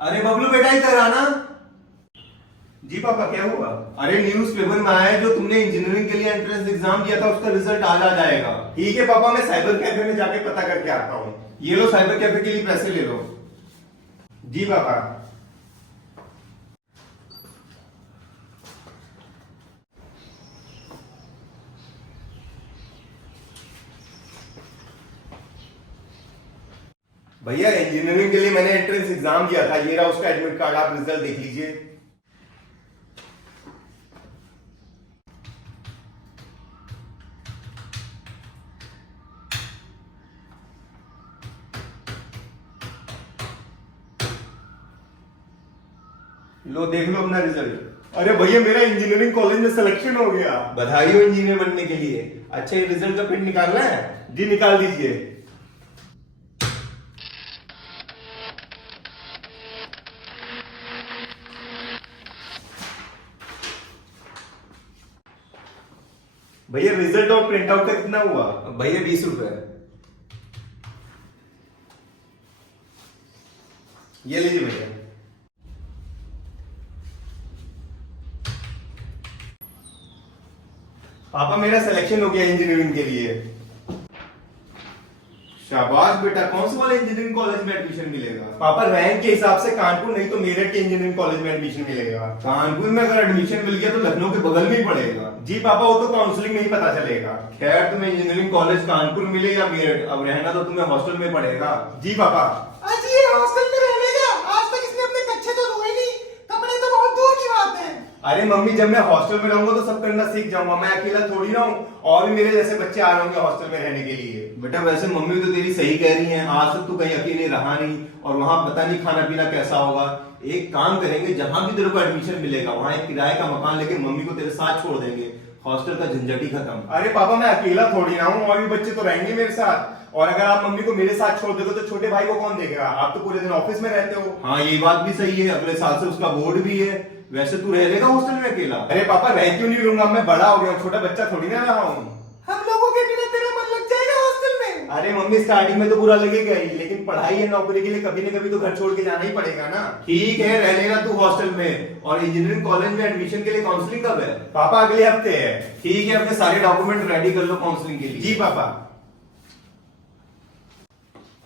अरे बबलू बेटा इधर आना। जी पापा क्या हुआ? अरे न्यूज़पेपर में आया है जो तुमने इंजीनियरिंग के लिए एंट्रेंस एग्जाम दिया था उसका रिजल्ट आज आ जाएगा। ठीक है पापा, मैं साइबर कैफे में जाके पता करके आता हूँ। ये लो साइबर कैफे के लिए पैसे ले लो। जी पापा। भैया इंजीनियरिंग के लिए मैंने एंट्रेंस एग्जाम दिया था, ये रहा उसका एडमिट कार्ड, आप रिजल्ट देख लीजिए। लो देख लो अपना रिजल्ट। अरे भैया मेरा इंजीनियरिंग कॉलेज में सिलेक्शन हो गया। बधाई हो इंजीनियर बनने के लिए। अच्छा ये रिजल्ट का प्रिंट निकालना है? जी निकाल दीजिए। भैया रिजल्ट और प्रिंट आउट का कितना हुआ? भैया 20 रुपए। ये लीजिए भैया। पापा मेरा सिलेक्शन हो गया इंजीनियरिंग के लिए। शाबाश बेटा, कौन से वाले इंजीनियरिंग कॉलेज में एडमिशन मिलेगा? पापा रैंक के हिसाब से कानपुर नहीं तो मेरठ के इंजीनियरिंग कॉलेज में एडमिशन मिलेगा। कानपुर में अगर एडमिशन मिल गया तो लखनऊ के बगल में ही पड़ेगा। जी पापा वो तो काउंसलिंग में ही पता चलेगा। खैर तुम्हें इंजीनियरिंग कॉलेज कानपुर मिले या मेरठ, अब रहना तो तुम्हें हॉस्टल में पड़ेगा। जी पापा। आज ये हॉस्टल में रहने का आज तक इसने अपने कच्चे तो धोए नहीं, कपड़े तो बहुत दूर की बात है। अरे मम्मी जब मैं हॉस्टल में रहूंगा तो सब करना सीख जाऊंगा, मैं अकेला थोड़ी ना हूँ, और भी मेरे जैसे बच्चे आ रहे होंगे हॉस्टल में रहने के लिए। बेटा वैसे मम्मी तो तेरी सही कह रही हैं, आज तक तू कहीं अकेले रहा नहीं और वहां पता नहीं खाना पीना कैसा होगा। एक काम करेंगे, जहां भी तेरे को एडमिशन मिलेगा वहां एक किराए का मकान लेके मम्मी को तेरे साथ छोड़ देंगे, हॉस्टल का झंझट ही खत्म। अरे पापा मैं अकेला थोड़ी ना हूँ, और भी बच्चे तो रहेंगे मेरे साथ, और अगर आप मम्मी को मेरे साथ छोड़ दोगे तो छोटे भाई को कौन देखेगा? आप तो पूरे दिन ऑफिस में रहते हो। हाँ ये बात भी सही है, अगले साल से उसका बोर्ड भी है। वैसे तू रह लेगा हॉस्टल में अकेला? अरे पापा रह क्यों नहीं लूंगा, मैं बड़ा हो गया हूँ, छोटा बच्चा थोड़ी ना रहा हूँ। हम लोगों के बिना तेरा मन लग जाएगा हॉस्टल में। अरे मम्मी स्टार्टिंग में तो बुरा लगेगा ही, लेकिन पढ़ाई या नौकरी के लिए कभी न कभी तो घर छोड़ के जाना ही पड़ेगा ना। ठीक है रह लेना तू हॉस्टल में, और इंजीनियरिंग कॉलेज में एडमिशन के लिए काउंसलिंग कब है? पापा अगले हफ्ते है। ठीक है अपने सारे डॉक्यूमेंट रेडी कर लो काउंसलिंग के लिए। जी पापा।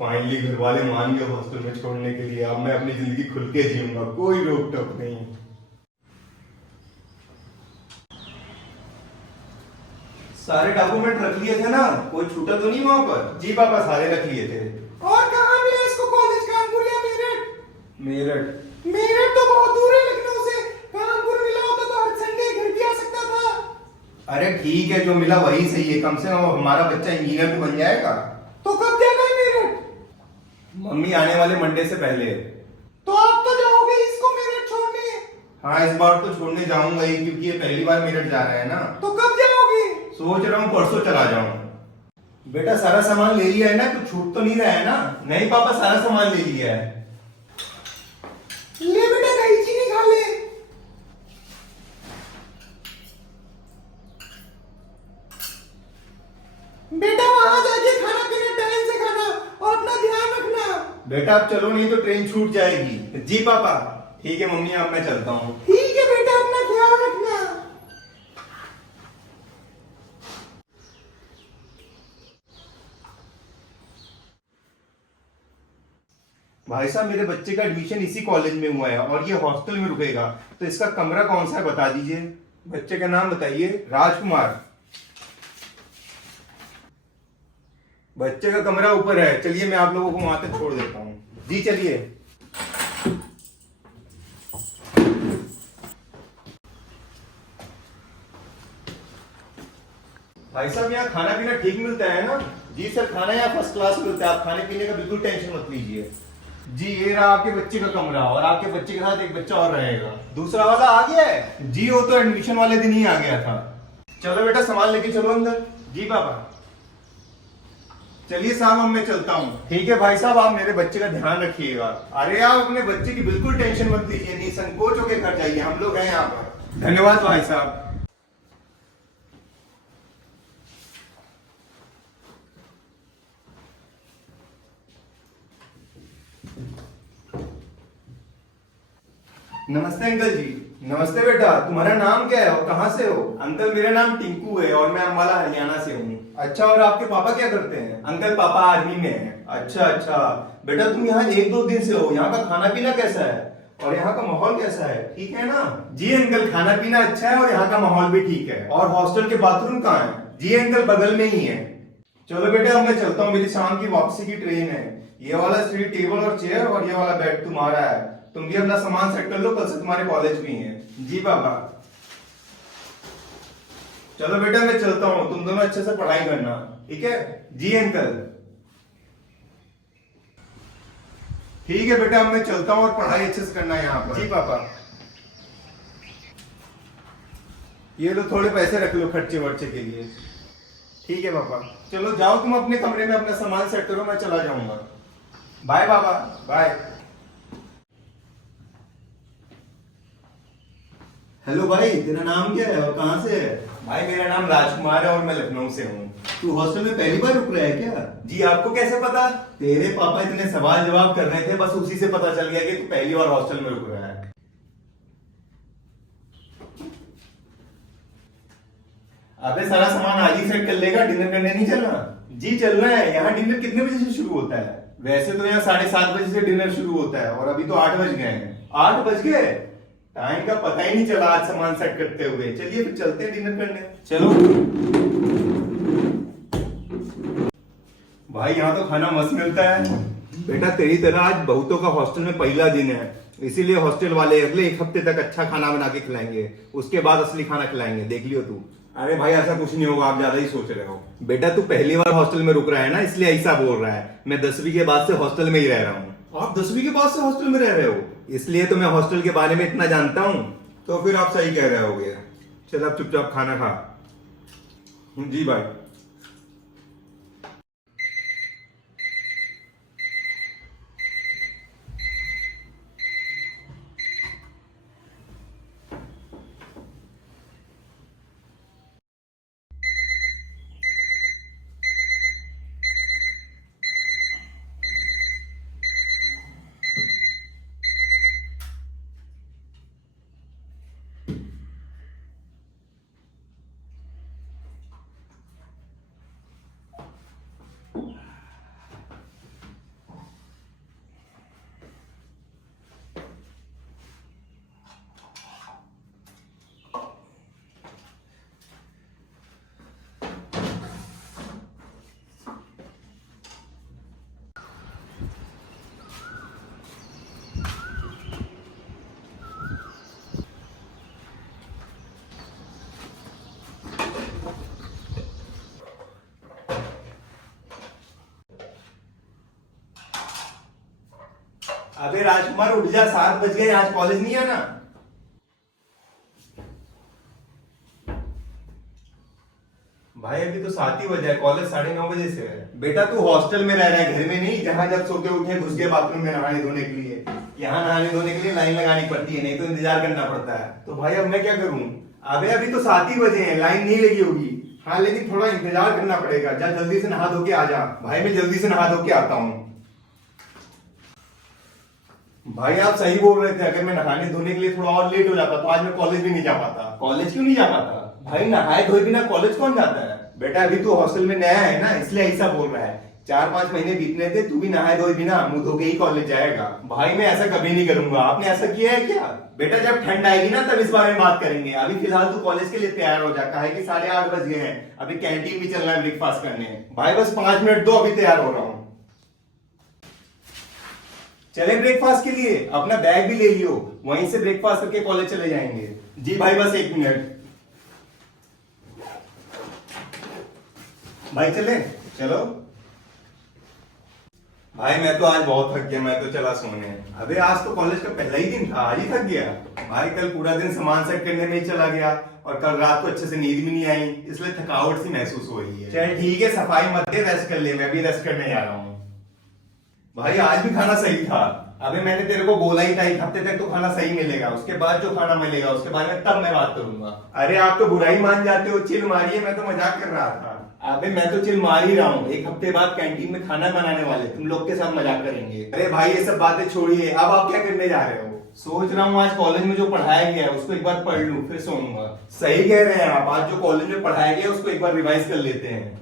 फाइनली घर वाले मान गए हॉस्टल में छोड़ने के लिए, अब मैं अपनी जिंदगी खुल के जीऊंगा, कोई रोक टोक नहीं। सारे डॉक्यूमेंट रख लिए थे ना, कोई छूटा तो नहीं वहां पर? जी पापा सारे रख लिए थे। और कहाँ मिला इसको कॉलेज, कानपुर या मेरठ? मेरठ। मेरठ तो बहुत दूर है लखनऊ से, कानपुर मिला होता तो हर संडे घर भी आ सकता था। अरे ठीक है जो मिला वही सही है, कम से कम हमारा बच्चा इंजीनियर तो बन जाएगा। तो कब जाना है मेरठ? मम्मी आने वाले मंडे से पहले। तो आप तो जाओगे इसको मेरठ छोड़ने? हाँ इस बार तो छोड़ने जाऊंगा ही, क्योंकि ये पहली बार मेरठ जा रहा है ना। तो कब जाओगे? सोच रहा हूँ परसों चला जाऊं। बेटा सारा सामान ले लिया है ना, कुछ छूट तो नहीं रहा है ना? नहीं पापा सारा सामान ले लिया है। ले बेटा दही चीनी खा ले। बेटा वहां जाके खाना पीना टाइम से खाना और अपना ध्यान रखना। बेटा अब चलो नहीं तो ट्रेन छूट जाएगी। जी पापा। ठीक है मम्मी अब मैं चलता हूँ। ठीक है बेटा अपना ख्याल रखना। भाई साहब मेरे बच्चे का एडमिशन इसी कॉलेज में हुआ है और ये हॉस्टल में रुकेगा, तो इसका कमरा कौन सा है बता दीजिए। बच्चे का नाम बताइए। राजकुमार। बच्चे का कमरा ऊपर है, चलिए मैं आप लोगों को वहां तक छोड़ देता हूँ। जी चलिए। भाई साहब यहाँ खाना पीना ठीक मिलता है ना? जी सर खाना यहाँ फर्स्ट क्लास मिलता है, आप खाने पीने का बिल्कुल टेंशन मत लीजिए। जी ये रहा आपके बच्चे का कमरा, और आपके बच्चे के साथ एक बच्चा और रहेगा। दूसरा वाला आ गया है? जी वो तो एडमिशन वाले दिन ही आ गया था। चलो बेटा सामान लेके चलो अंदर। जी पापा। चलिए साहब अब मैं चलता हूँ। ठीक है भाई साहब आप मेरे बच्चे का ध्यान रखिएगा। अरे आप अपने बच्चे की बिल्कुल टेंशन मत लीजिए, निसंकोच होकर घर जाइए, हम लोग हैं यहाँ पर। धन्यवाद भाई साहब। नमस्ते अंकल जी। नमस्ते बेटा, तुम्हारा नाम क्या है और कहाँ से हो? अंकल मेरा नाम टिंकू है और मैं अम्बाला हरियाणा से हूँ। अच्छा, और आपके पापा क्या करते हैं? अंकल पापा आर्मी में हैं। अच्छा अच्छा, बेटा तुम यहाँ 1-2 दिन से हो, यहाँ का खाना पीना कैसा है और यहाँ का माहौल कैसा है, ठीक है ना? जी अंकल, खाना पीना अच्छा है और यहाँ का माहौल भी ठीक है। और हॉस्टल के बाथरूम कहाँ है? जी अंकल बगल में ही है। चलो बेटा अब मैं चलता हूँ, मेरी शाम की वापसी की ट्रेन है। ये वाला सीट, टेबल और चेयर और ये वाला बेड तुम्हारा है। तुम भी अपना सामान सेट कर लो, कल से तुम्हारे कॉलेज भी हैं। जी पापा। चलो बेटा मैं चलता हूँ, तुम दोनों अच्छे से पढ़ाई करना, ठीक है? जी अंकल। ठीक है बेटा, अब मैं चलता हूँ और पढ़ाई अच्छे से करना है यहाँ पर। जी पापा। ये लो थोड़े पैसे रख लो खर्चे वर्चे के लिए। ठीक है पापा। चलो जाओ तुम अपने कमरे में अपना सामान सेट करो, मैं चला जाऊंगा। बाय पापा, बाय। हेलो भाई, तेरा नाम क्या है और कहाँ से है? भाई मेरा नाम राजकुमार है और मैं लखनऊ से हूँ। तू हॉस्टल में पहली बार रुक रहा है क्या? जी, आपको कैसे पता? तेरे पापा इतने सवाल जवाब कर रहे थे, बस उसी से पता चल गया कि तू पहली बार हॉस्टल में रुक रहा है। अबे सारा सामान आज ही सेट कर लेगा, डिनर करने नहीं चलना? जी चलना है। यहाँ डिनर कितने बजे से शुरू होता है? वैसे तो यहाँ 7:30 बजे से डिनर शुरू होता है और अभी तो 8 बज गए हैं। 8 बज गए? टाइम का पता ही नहीं चला आज सामान सेट करते हुए। चलिए फिर चलते हैं डिनर करने। चलो भाई, यहाँ तो खाना मस्त मिलता है। बेटा तेरी तरह आज बहुतों का हॉस्टल में पहला दिन है, इसीलिए हॉस्टल वाले अगले 1 हफ्ते तक अच्छा खाना बना के खिलाएंगे, उसके बाद असली खाना खिलाएंगे, देख लियो तू। अरे भाई ऐसा कुछ नहीं होगा, आप ज्यादा ही सोच रहे हो। बेटा तू पहली बार हॉस्टल में रुक रहा है ना, इसलिए ऐसा बोल रहा है। मैं 10वीं के बाद से हॉस्टल में ही रह रहा हूँ। आप 10वीं के बाद से हॉस्टल में रह रहे हो? इसलिए तो मैं हॉस्टल के बारे में इतना जानता हूँ। तो फिर आप सही कह रहे होगे। चल अब चुपचाप खाना खा। जी भाई। अबे राजकुमार उठ जा, 7 बज गए, आज कॉलेज नहीं आना? भाई अभी तो 7 ही बजे है, कॉलेज 9:30 बजे से है। बेटा तू हॉस्टल में रह रहा है, घर में नहीं, जहां जब सोते उठे घुस गए बाथरूम में नहाने धोने के लिए। यहाँ नहाने धोने के लिए लाइन लगानी पड़ती है, नहीं तो इंतजार करना पड़ता है। तो भाई अब मैं क्या करूं? अबे अभी तो 7 ही बजे हैं, लाइन नहीं लगी होगी। हाँ लेकिन थोड़ा इंतजार करना पड़ेगा। जा जल्दी से नहा धो के आ जा। भाई मैं जल्दी से नहा धो के आता हूँ। भाई आप सही बोल रहे थे, अगर मैं नहाने धोने के लिए थोड़ा और लेट हो जाता तो आज मैं कॉलेज भी नहीं जा पाता। कॉलेज क्यों नहीं जा पाता? भाई नहाए धोए बिना कॉलेज कौन जाता है? बेटा अभी तू हॉस्टल में नया है ना, इसलिए ऐसा बोल रहा है। 4-5 महीने बीतने थे, तू भी नहाए धोए बिना मुंह धो के ही कॉलेज जाएगा। भाई मैं ऐसा कभी नहीं करूंगा। आपने ऐसा किया है क्या? बेटा जब ठंड आएगी ना तब इस बारे में बात करेंगे। अभी फिलहाल तू कॉलेज के लिए तैयार हो जाता है कि 8:30 बज गए हैं, अभी कैंटीन भी चलना है ब्रेकफास्ट करने। भाई बस 5 मिनट दो, अभी तैयार हो रहा हूँ। चले ब्रेकफास्ट के लिए, अपना बैग भी ले लियो, वहीं से ब्रेकफास्ट करके कॉलेज चले जाएंगे। जी भाई बस 1 मिनट। भाई चले? चलो। भाई मैं तो आज बहुत थक गया, मैं तो चला सोने। अबे आज तो कॉलेज का पहला ही दिन था, आज ही थक गया? भाई कल पूरा दिन सामान सेट करने में ही चला गया और कल रात को अच्छे से नींद भी नहीं आई, इसलिए थकावट सी महसूस हो रही है। चल ठीक है, सफाई मत दे, रेस्ट कर ले, मैं भी रेस्ट करने जा रहा हूँ। भाई आज भी खाना सही था। अबे मैंने तेरे को बोला ही था 1 हफ्ते तक तो खाना सही मिलेगा, उसके बाद जो खाना मिलेगा उसके बारे में तब मैं बात करूंगा। अरे आप तो बुराई मान जाते हो, चिल मारिए, मैं तो मजाक कर रहा था। अबे मैं तो चिल मार ही रहा हूँ, 1 हफ्ते बाद कैंटीन में खाना बनाने वाले तुम लोग के साथ मजाक करेंगे। अरे भाई ये सब बातें छोड़िए, अब आप क्या करने जा रहे हो? सोच रहा हूँ आज कॉलेज में जो पढ़ाया गया है उसको एक बार पढ़ लूँ, फिर सोऊंगा। सही कह रहे हैं आप, आज जो कॉलेज में पढ़ाया गया है उसको एक बार रिवाइज कर लेते हैं।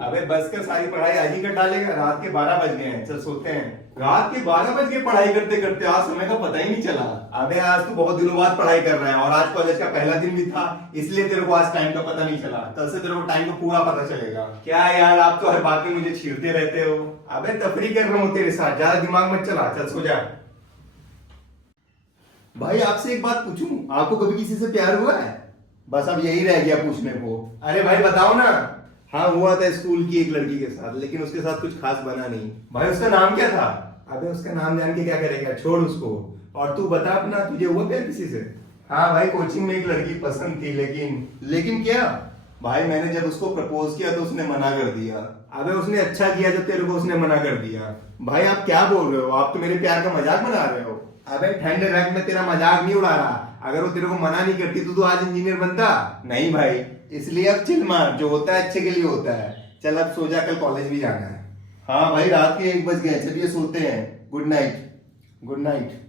अबे बस कर, सारी पढ़ाई आज ही कर डालेगा। रात के 12 बज गए हैं, चल सोते हैं। रात के 12 बज गए पढ़ाई करते करते, आज समय का पता ही नहीं चला। अबे आज तू बहुत दिनों बाद पढ़ाई कर रहा है और आज कॉलेज का पहला दिन भी था, इसलिए तेरे को आज टाइम का पता नहीं चला। कल से तेरे को टाइम का पूरा पता चलेगा। क्या यार, आप तो हर बात में मुझे छीड़ते रहते हो। अबे तफरी कर रहा हूँ तेरे साथ, ज्यादा दिमाग मत चला, चल सो जा। भाई आपसे एक बात पूछूं, आपको कभी किसी से प्यार हुआ है? बस अब यही रह गया पूछने को। अरे भाई बताओ ना। हाँ हुआ था स्कूल की एक लड़की के साथ, लेकिन उसके साथ कुछ खास बना नहीं। भाई उसका नाम क्या था? अबे उसका नाम जान के क्या करेगा, छोड़ उसको। और तू बता अपना, तुझे हुआ प्यार किसी से? हाँ भाई, कोचिंग में एक लड़की पसंद थी, लेकिन क्या? भाई मैंने जब उसको प्रपोज किया तो उसने मना कर दिया। अबे उसने अच्छा किया जब तेरे को उसने मना कर दिया। भाई आप क्या बोल रहे हो, आप तो मेरे प्यार का मजाक बना रहे हो। अबे ठंड रख, मैं तेरा मजाक नहीं उड़ा रहा। अगर वो तेरे को मना नहीं करती तो तू आज इंजीनियर बनता। नहीं भाई, इसलिए अब चिल मार, जो होता है अच्छे के लिए होता है। चल अब सो जा, कल कॉलेज भी जाना है। हाँ भाई, रात के 1 बज गए, चलिए सोते हैं। Good night. Good night.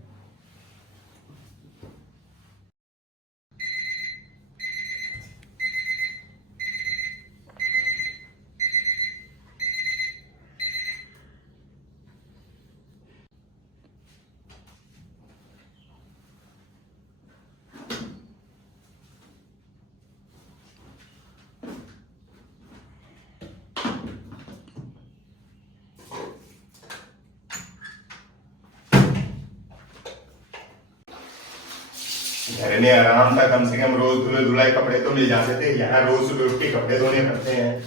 घर में आराम था, कम से कम रोज धुले धुलाए कपड़े तो मिल जाते थे। यहाँ रोज सुबह उठ के कपड़े धोने पड़ते हैं।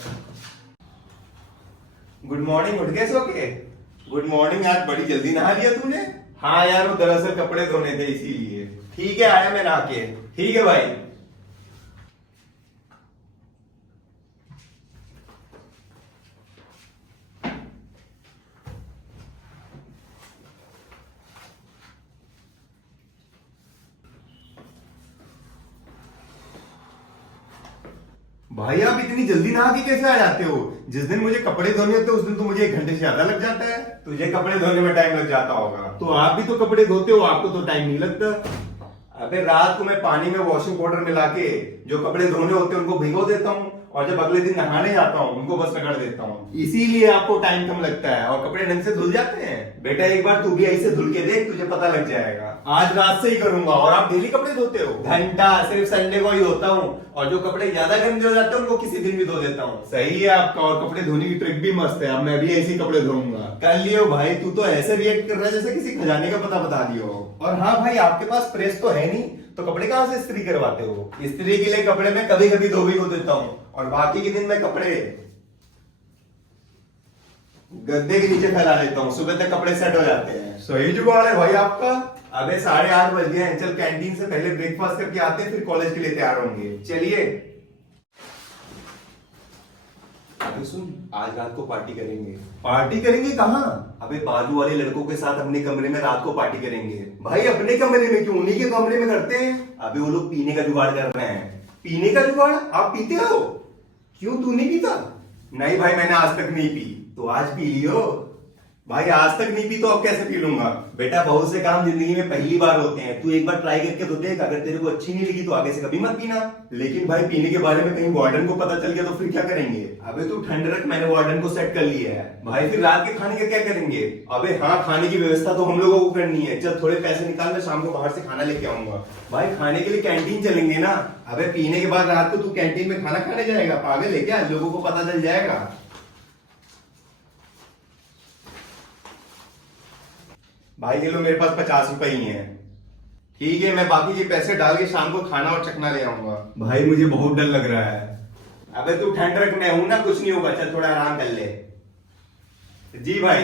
गुड मॉर्निंग, उठ गए सो के? गुड मॉर्निंग, आज बड़ी जल्दी नहा लिया तूने? हाँ यार, वो दरअसल कपड़े धोने थे इसीलिए। ठीक है, आया मैं नहा के। ठीक है भाई। भाई आप इतनी जल्दी नहा के कैसे आ जाते हो? जिस दिन मुझे कपड़े धोने होते हैं उस दिन तो मुझे 1 घंटे से ज्यादा लग जाता है। तुझे कपड़े धोने में टाइम लग जाता होगा तो आप भी तो कपड़े धोते हो, आपको तो टाइम नहीं लगता। अबे रात को मैं पानी में वॉशिंग पाउडर मिला के जो कपड़े धोने होते हैं उनको भिगो देता हूँ, और जब अगले दिन नहाने जाता हूँ उनको बस रगड़ देता हूँ। इसीलिए आपको टाइम कम लगता है और कपड़े ढंग से धुल जाते हैं। बेटा एक बार तू भी ऐसे धुल के देख, तुझे पता लग जाएगा। आज रात से ही करूंगा। और आप डेली कपड़े धोते हो? घंटा, सिर्फ संडे को ही धोता हूँ, और जो कपड़े ज्यादा गंदे हो जाते हैं उनको किसी दिन भी धो देता हूँ। सही है आपका, और कपड़े धोने की ट्रिक भी मस्त है। अब मैं भी ऐसे ही कपड़े धोऊंगा। कर लियो भाई, तू तो ऐसे रिएक्ट कर रहा है जैसे किसी खजाने का पता बता दियो। और हाँ भाई, आपके पास प्रेस तो है नहीं, तो कपड़े कहाँ से इस्त्री करवाते हो? इस्त्री के लिए कपड़े मैं कभी कभी धो भी देता हूँ, और बाकी के दिन मैं कपड़े गद्दे के नीचे फैला देता हूँ। सुबह तक कपड़े सेट हो जाते हैं। सही जुगाड़ है भाई आपका। अबे 8:30 बज गए हैं, चल कैंटीन से पहले ब्रेकफास्ट करके आते हैं, फिर कॉलेज के लिए तैयार होंगे। चलिए। अबे सुन, आज रात को पार्टी करेंगे। पार्टी करेंगे कहाँ? अबे बाजू वाले लड़कों के साथ अपने कमरे में रात को पार्टी करेंगे। भाई अपने कमरे में क्यों, उन्हीं के कमरे में करते हैं। अबे वो लोग पीने का जुगाड़ कर रहे हैं। पीने का जुगाड़? आप पीते हो? क्यों, तू नहीं पीता? नहीं भाई, मैंने आज तक नहीं पी। तो आज पी लियो। भाई आज तक नहीं पी तो अब कैसे पी लूंगा? बेटा बहुत से काम जिंदगी में पहली बार होते हैं, तू एक बार ट्राई करके तो देख। अगर तेरे को अच्छी नहीं लगी तो आगे से कभी मत पीना। लेकिन भाई पीने के बारे में कहीं वार्डन को पता चल गया तो फिर क्या करेंगे? अबे तू ठंड रख, मैंने वार्डन को सेट कर लिया है। भाई फिर रात के खाने का क्या करेंगे? अबे हाँ, खाने की व्यवस्था तो हम लोगों को करनी है। चल थोड़े पैसे निकाल, मैं शाम को बाहर से खाना लेके आऊंगा। भाई खाने के लिए कैंटीन चलेंगे ना। अबे पीने के बाद रात को तू कैंटीन में खाना खाने जाएगा? पागल है क्या? लोगों को पता चल जाएगा। भाई ये लो, मेरे पास 50 रुपए ही हैं। ठीक है, मैं बाकी के पैसे डाल के शाम को खाना और चखना ले आऊंगा। भाई मुझे बहुत डर लग रहा है। अबे तू ठंड रख, मैं हूं ना, कुछ नहीं होगा। चल थोड़ा आराम कर ले। जी भाई।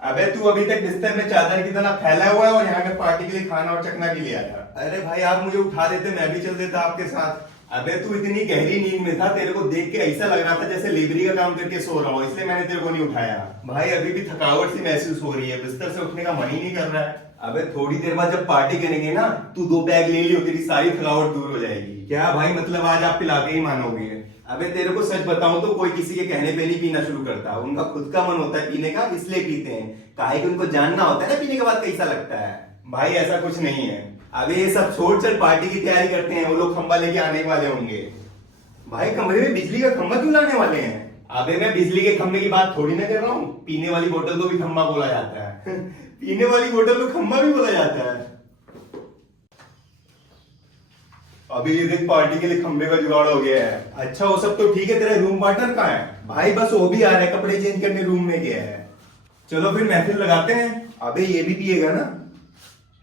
अबे तू अभी तक बिस्तर में चादर की तरह फैला हुआ है और यहाँ पे पार्टी के लिए खाना और चखना के लिए आया। अरे भाई आप मुझे उठा देते, मैं भी चल देता आपके साथ। अबे तू इतनी गहरी नींद में था, तेरे को देख के ऐसा लग रहा था जैसे लेबरी का काम करके सो रहा हो, इसलिए मैंने तेरे को नहीं उठाया। भाई अभी भी थकावट सी महसूस हो रही है, बिस्तर से उठने का मन ही नहीं कर रहा है। अबे थोड़ी देर बाद जब पार्टी करेंगे ना, तू 2 पैग ले लियो, तेरी सारी थकावट दूर हो जाएगी। क्या भाई मतलब आज आप पिला के ही मानोगे? अबे तेरे को सच बताऊं तो कोई किसी के कहने पे नहीं पीना शुरू करता, उनका खुद का मन होता है पीने का, इसलिए पीते हैं। काहे कि उनको जानना होता है ना पीने के बाद कैसा लगता है। भाई ऐसा कुछ नहीं है। अबे ये सब छोड़, चल पार्टी की तैयारी करते हैं, वो लोग खंबा लेके आने वाले होंगे। भाई कमरे में बिजली का खंबा क्यों लाने वाले हैं? अबे मैं बिजली के खंबे की बात थोड़ी ना कर रहा हूँ, पीने वाली बोतल को भी खंबा बोला जाता है। पीने वाली बोतल को खंबा भी बोला जाता है। अभी ये देख पार्टी के लिए खंबे का जुगाड़ हो गया है। अच्छा वो सब तो ठीक है, तेरा रूम पार्टनर कहाँ है? भाई बस वो भी आ रहा है, कपड़े चेंज करने रूम में गया है। चलो फिर महफिल लगाते हैं। अबे ये भी पिएगा ना?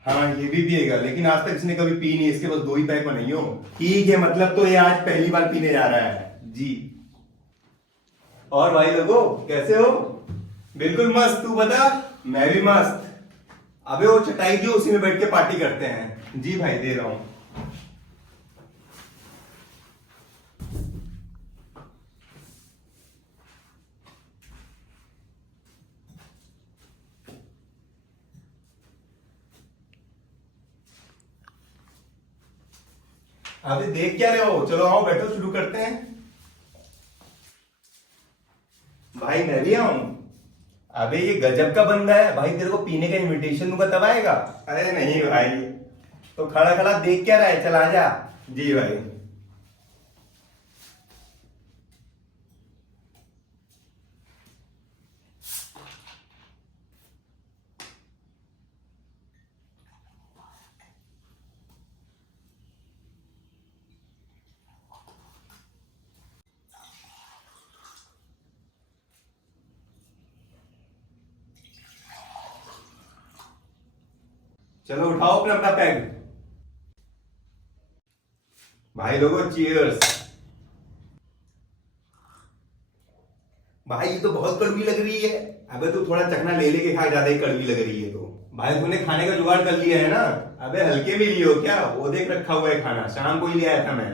हाँ ये भी पिएगा, लेकिन आज तक इसने कभी पी नहीं, इसके बस 2 ही पैक बनाई हो। ठीक है, मतलब तो ये आज पहली बार पीने जा रहा है जी। और भाई लोगों कैसे हो? बिल्कुल मस्त, तू बता? मैं भी मस्त। अबे वो चटाई जो उसी में बैठ के पार्टी करते हैं। जी भाई दे रहा हूं। अबे देख क्या रहे हो? चलो आओ बैठो, शुरू करते हैं। भाई मैं भी आऊं? अबे ये गजब का बंदा है भाई, तेरे को पीने का इनविटेशन दूंगा तब आएगा? अरे नहीं भाई, तो खड़ा खड़ा देख क्या रहा है, चल आजा। जी भाई। चलो उठाओ अपना अपना पैग। भाई लोगों चीयर्स। भाई ये तो बहुत कड़वी लग रही है। अबे तू थोड़ा चखना ले लेके खा, ज्यादा ही कड़वी लग रही है तो। भाई तूने खाने का जुगाड़ कर लिया है ना? अबे हल्के में लियो क्या? वो देख रखा हुआ है खाना, शाम को ही ले आया था मैं।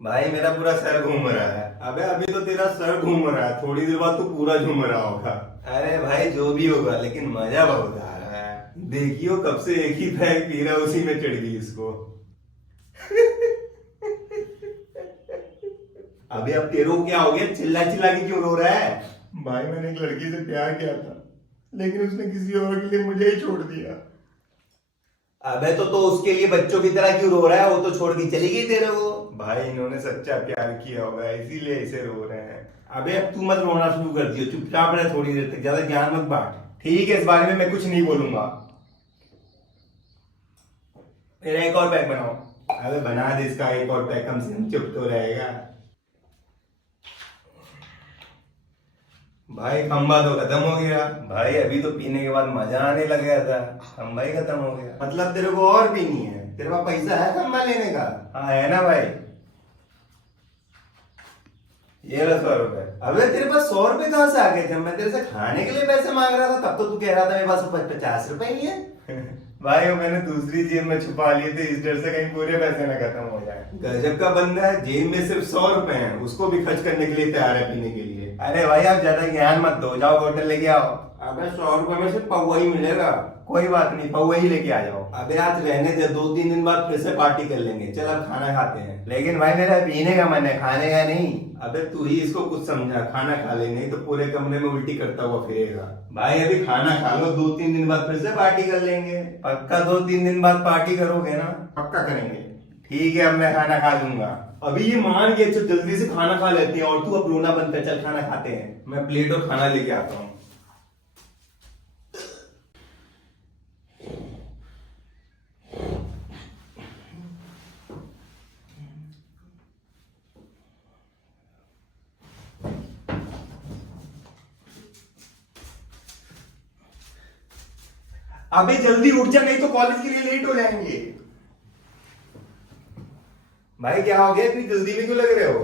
भाई मेरा पूरा सर घूम रहा है। अबे अभी तो तेरा सर घूम रहा है, थोड़ी देर बाद तो पूरा झूम रहा होगा। अरे भाई जो भी होगा, लेकिन मजा बहुत आ रहा है। देखियो कब से एक ही पैक पी रहा, उसी में चढ़ गई इसको। अबे अब तेरे को क्या हो गया? चिल्ला चिल्ला के क्यों रो रहा है? भाई मैंने एक लड़की से प्यार किया था, लेकिन उसने किसी और के लिए मुझे ही छोड़ दिया। अबे तो उसके लिए बच्चों की तरह क्यों रो रहा है? वो तो छोड़ के चली गई तेरे को। भाई इन्होंने सच्चा प्यार किया होगा, इसीलिए ऐसे रो रहे हैं। अबे अब तू मत रोना शुरू कर दियो, चुपचाप रह थोड़ी देर तक, ज्यादा ज्ञान मत बांट। ठीक है, इस बारे में मैं कुछ नहीं बोलूंगा। मेरा एक और पैक बनाओ। अबे बना दे इसका एक और पैक, कम से कम चुप तो रहेगा। भाई खंबा तो खत्म हो गया। भाई अभी तो पीने के बाद मजा आने लग गया था, खंबा ही खत्म हो गया। मतलब तेरे को और पीनी है? तेरे पास पैसा है खंबा लेने का? हाँ है ना भाई, ये लो 100 रुपए। अबे तेरे पास 100 रुपए कहाँ से आ गए थे? मैं तेरे से खाने के लिए पैसे मांग रहा था, तब तो तू कह रहा था मेरे पास 50 रुपए ही है। भाई वो मैंने दूसरी जेब में छुपा लिए थे, इस डर से कहीं पूरे पैसे ना खत्म हो जाए। गजब का बंदा है, जेब में सिर्फ 100 रुपए हैं, उसको भी खर्च करने के लिए तैयार है पीने के लिए। अरे भाई आप ज्यादा ज्ञान मत दो, जाओ बोतल लेके आओ। अबे 100 रुपए में सिर्फ पौवा ही मिलेगा। कोई बात नहीं, पौवा ही लेके आ जाओ। अबे आज रहने दे, 2-3 दिन बाद फिर से पार्टी कर लेंगे। चल अब खाना खाते हैं। लेकिन भाई मेरा पीने का मन है, खाने का नहीं। अबे तू ही इसको कुछ समझा, खाना खा ले, नहीं तो पूरे कमरे में उल्टी करता हुआ फिरेगा। भाई अभी खाना खा लो, 2-3 दिन बाद फिर से पार्टी कर लेंगे। पक्का 2-3 दिन बाद पार्टी करोगे ना? पक्का करेंगे। ठीक है, अब मैं खाना खा लूंगा। अभी ये मान के चल जल्दी से खाना खा लेते हैं, और तू अब रोना बंद कर, चल खाना खाते हैं। मैं प्लेट और खाना लेके आता हूँ। अबे जल्दी उठ जा, नहीं तो कॉलेज के लिए लेट हो जाएंगे। भाई क्या हो गया, इतनी जल्दी में क्यों लग रहे हो?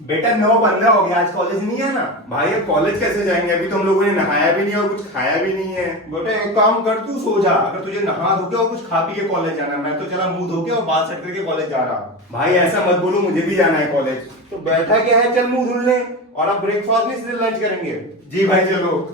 बेटा 9:15 हो गया, आज कॉलेज नहीं है ना। भाई अब कॉलेज कैसे जाएंगे, अभी तो हम लोगों ने नहाया भी नहीं और कुछ खाया भी नहीं है। बेटा एक काम कर, तू सो जा, अगर तुझे नहा धो के और कुछ खा पी के कॉलेज जाना है। मैं तो चला मुंह धो के और बाल सेट करके कॉलेज जा रहा। भाई ऐसा मत बोलो, मुझे भी जाना है कॉलेज। तो बैठा क्या है, चल मुंह धुल ले। और आप ब्रेकफास्ट नहीं सीधे लंच करेंगे? जी भाई चलो।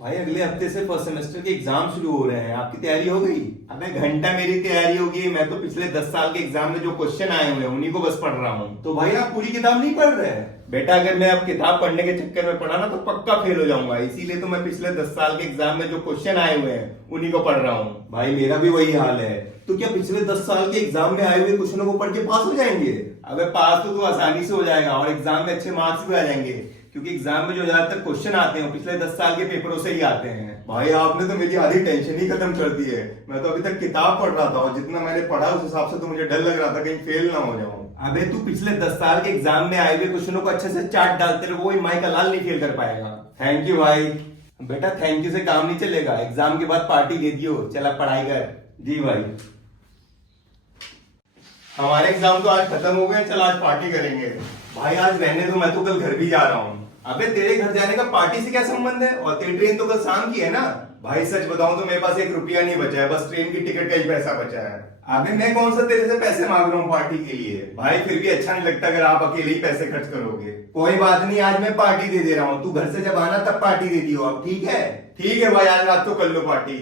भाई अगले हफ्ते से फर्स्ट सेमेस्टर के एग्जाम शुरू हो रहे हैं, आपकी तैयारी हो गई? अबे घंटा मेरी तैयारी होगी, मैं तो पिछले 10 साल के एग्जाम में जो क्वेश्चन आए हुए हैं उन्हीं को बस पढ़ रहा हूँ। तो भाई आप पूरी किताब नहीं पढ़ रहे हैं? बेटा अगर मैं अब किताब पढ़ने के चक्कर में पढ़ा ना तो पक्का फेल हो जाऊंगा, इसीलिए तो मैं पिछले 10 साल के एग्जाम में जो क्वेश्चन आए हुए हैं उन्हीं को पढ़ रहा हूँ। भाई मेरा भी वही हाल है। तो क्या पिछले 10 साल के एग्जाम में आए हुए क्वेश्चनों को पढ़ के पास हो जाएंगे? अबे पास तो तू आसानी से हो जाएगा और एग्जाम में अच्छे मार्क्स भी आ जाएंगे, क्योंकि एग्जाम में जो ज्यादातर क्वेश्चन आते हैं पिछले 10 साल के पेपरों से ही आते हैं। भाई आपने तो मेरी आधी टेंशन ही खत्म कर दी है। मैं तो अभी तक किताब पढ़ रहा था और जितना मैंने पढ़ा उस हिसाब से तो मुझे डर लग रहा था कहीं फेल ना हो जाऊं। अबे तू पिछले 10 साल के एग्जाम में आए हुए क्वेश्चनों को अच्छे से चाट डालते रहो, वही माई का लाल नहीं फेल कर पाएगा। थैंक यू भाई। बेटा थैंक यू से काम नहीं चलेगा, एग्जाम के बाद पार्टी दे दियो, चला पढ़ाई कर। जी भाई। हमारे एग्जाम तो आज खत्म हो गए, चल आज पार्टी करेंगे। भाई आज रहने दो, मैं तो कल घर भी जा रहा हूँ। अबे तेरे घर जाने का पार्टी से क्या संबंध है, और तेरी ट्रेन तो कल शाम की है ना। भाई सच बताऊं तो मेरे पास 1 रुपया नहीं बचा है, बस ट्रेन की टिकट का ही पैसा बचा है। अबे मैं कौन सा तेरे से पैसे मांग रहा हूँ पार्टी के लिए। भाई फिर भी अच्छा नहीं लगता अगर आप अकेले ही पैसे खर्च करोगे। कोई बात नहीं, आज मैं पार्टी दे रहा हूँ, तू घर से जब आना तब पार्टी दे दियो अब, ठीक है? ठीक है भाई, आज रात तो कर लो पार्टी।